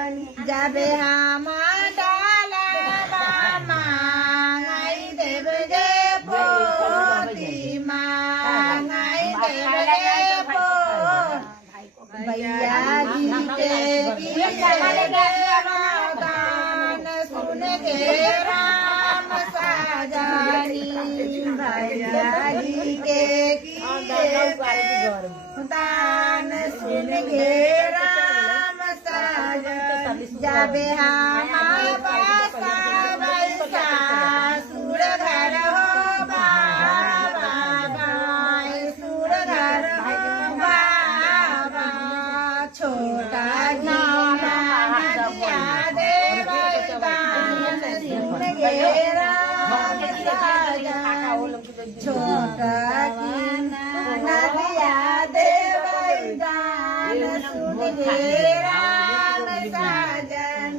जाबे हम डाला मांगाई देव गे पोती मांगाई देव गे पो भैया जी के गान सुन के राम साजानी भैया जी के दान सुन के राम साजानी जाबे हम बासा बैसा सुर घर हो बाबा सुर घर हो बाबा छोटा नदिया देव दान सुन के राम साजानी छोटा नदिया देव दान सुन के राम साजन।